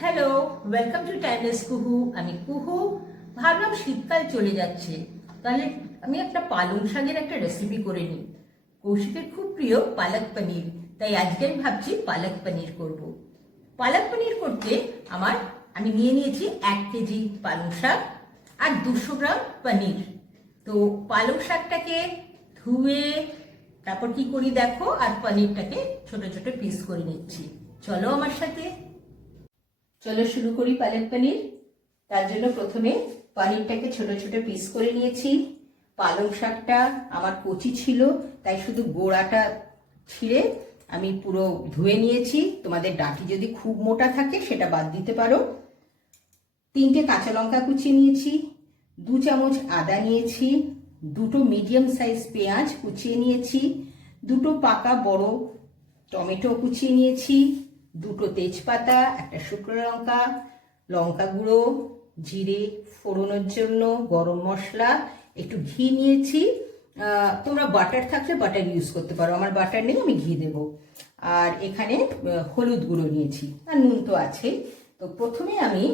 Hello, welcome to timeless কুহু। আমি কুহু। ভাবলাম শীতকাল চলে যাচ্ছে, তাহলে আমি একটা পালং শাকের একটা রেসিপি করে নিই। কৌশিকের খুব প্রিয় পালক পনির, তাই আজকে আমি ভাবছি পালক পনির করব। পালক পনির করতে আমি নিয়ে নিয়েছি 1 কেজি পালং শাক আর 200 গ্রাম পনির। তো পালং শাকটাকে ধুয়ে তারপর কি করি দেখো, আর পনিরটাকে ছোট ছোট পিস করে নিচ্ছি। চলো আমার সাথে। চলো শুরু করি পালক পনির। তার জন্য প্রথমে পনিরটাকে ছোট ছোট পিস করে নিয়েছি। পালং শাকটা আমার কচি ছিল, তাই শুধু গোড়াটা ছিঁড়ে আমি পুরো ধুয়ে নিয়েছি। তোমাদের ডাঁটি যদি খুব মোটা থাকে সেটা বাদ দিতে পারো। 3টে কাঁচা লঙ্কা কুচিয়ে নিয়েছি, 2 চামচ আদা নিয়েছি, 2টো মিডিয়াম সাইজ পেঁয়াজ কুচিয়ে নিয়েছি, 2টো পাকা বড় টমেটো কুচিয়ে নিয়েছি, 2টো তেজপাতা, একটা শুকনো লঙ্কা, লঙ্কা গুঁড়ো, জিরে ফোড়নের জন্য, গরম মশলা, একটু ঘি নিয়েছি। তোমরা বাটার থাকলে বাটার ইউজ করতে পারো, আমার বাটার নেই, আমি ঘি দেবো। আর এখানে হলুদ গুঁড়ো নিয়েছি, আর নুন তো আছে। তো প্রথমে আমি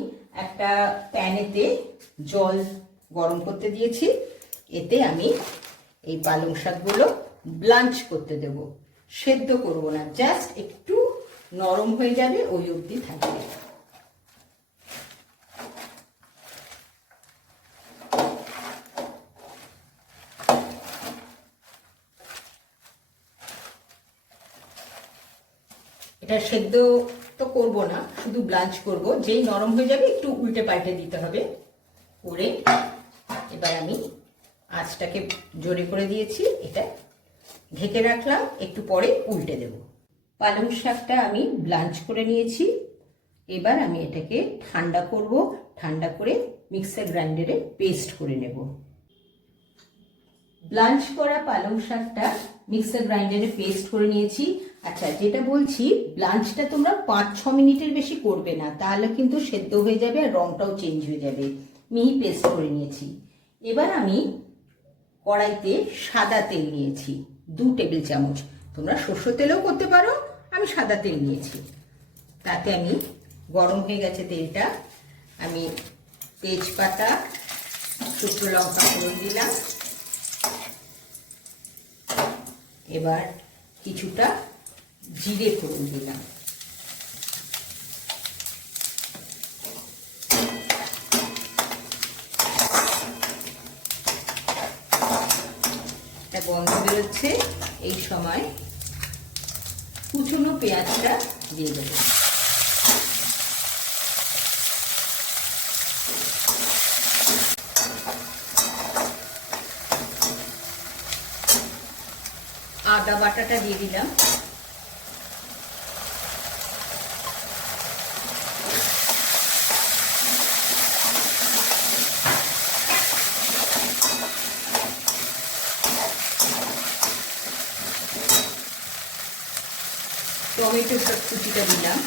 একটা প্যানেতে জল গরম করতে দিয়েছি। এতে আমি এই পালং শাকগুলো ব্লাঞ্চ করতে দেব, সেদ্ধ করব না, জাস্ট একটু নরম হয়ে যাবে ওই অবধি থাকবে। এটা সেদ্ধ তো করব না, শুধু ব্লাঞ্চ করব। যেই নরম হয়ে যাবে একটু উল্টে পাল্টে দিতে হবে। করে এবার আমি আঁচটাকে জোরে করে দিয়েছি, এটা ঢেকে রাখলাম, একটু পরে উল্টে দেব। পালং শাকটা আমি ব্লাঞ্চ করে নিয়েছি। এবার আমি এটাকে ঠান্ডা করব, ঠান্ডা করে মিক্সার গ্রাইন্ডারে পেস্ট করে নেব। ব্লাঞ্চ করা পালং শাকটা মিক্সার গ্রাইন্ডারে পেস্ট করে নিয়েছি। আচ্ছা, যেটা বলছি, ব্লাঞ্চটা তোমরা 5-6 মিনিটের বেশি করবে না, তাহলে কিন্তু সেদ্ধ হয়ে যাবে আর রংটাও চেঞ্জ হয়ে যাবে। মিহি পেস্ট করে নিয়েছি। এবার আমি কড়াইতে সাদা তেল নিয়েছি 2 টেবিল চামচ। তোমরা সরষের তেলেও করতে পারো, আমি সাদা তেল নিয়েছি। তাতে আমি, গরম হয়ে গেছে তেলটা, আমি তেজপাতা, শুকনো লঙ্কা ফোড়ন দিলাম। এবার কিছুটা জিরে ফোড়ন দিলাম। একটা গন্ধ বেরোচ্ছে, এই সময় কুচনো পেঁয়াজটা দিয়ে দেবো। আদা বাটাটা দিয়ে দিলাম। টমেটো কুচিটা দিলাম।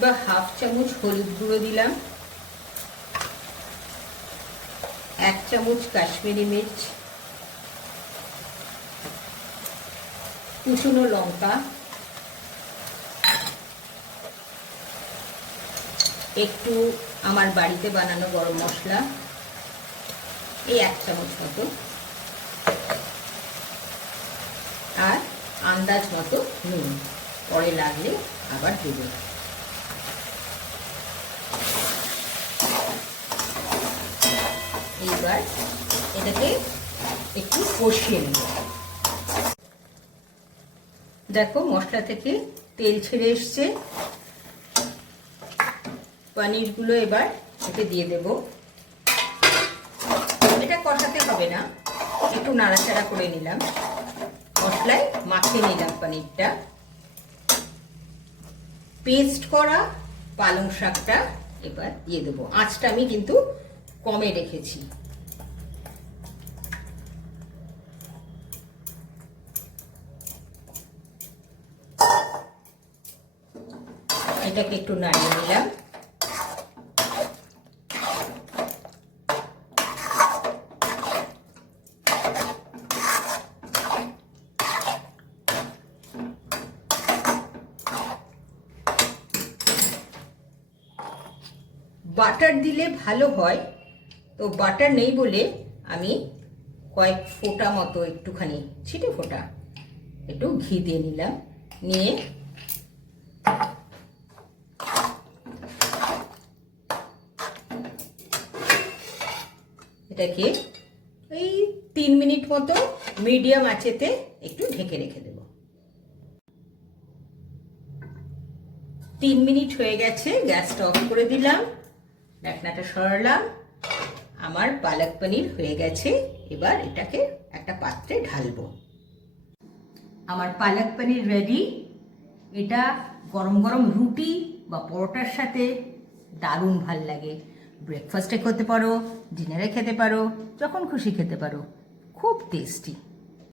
বা 1/2 চামচ হলুদ গুঁড়ো দিলাম, 1 চামচ কাশ্মীরি মির্চ, কুচনো লঙ্কা, একটু আমার বাড়িতে বানানো গরম মশলা, এই 1 চামচ মতো, আর আন্দাজ মতো নুন, পরে লাগলে আবার দেব। এইবার এটাকে একটু কষিয়ে নেব। দেখো মশলা থেকে তেল ছেড়ে এসছে। পনিরগুলো এবার এতে দিয়ে দেব। এটা কষাতে হবে না, একটু নাড়াচাড়া করে নিলাম, মশলায় মাখিয়ে নিলাম পনিরটা। পেস্ট করা পালং শাকটা এবার দিয়ে দেবো। আঁচটা আমি কিন্তু কমে রেখেছি। এটাকে একটু নাড়িয়ে নিলাম। বাটার দিলে ভালো হয়, তো বাটার নেই বলে আমি কয়েক ফোঁটা মতো একটুখানি ছিটে ফোঁটা একটু ঘি দিয়ে নিলাম। নিয়ে এটাকে এই 3 মিনিট মতো মিডিয়াম আঁচেতে একটু ঢেকে রেখে দেব। 3 মিনিট হয়ে গেছে, গ্যাসটা অফ করে দিলাম, ঢাকনাটা সরালাম। আমার পালক পনির হয়ে গেছে। এবার এটাকে একটা পাত্রে ঢালবো। আমার পালক পনির রেডি। এটা গরম গরম রুটি বা পরোটার সাথে দারুণ ভাল লাগে। ব্রেকফাস্টে খেতে পারো, ডিনারে খেতে পারো, যখন খুশি খেতে পারো। খুব টেস্টি।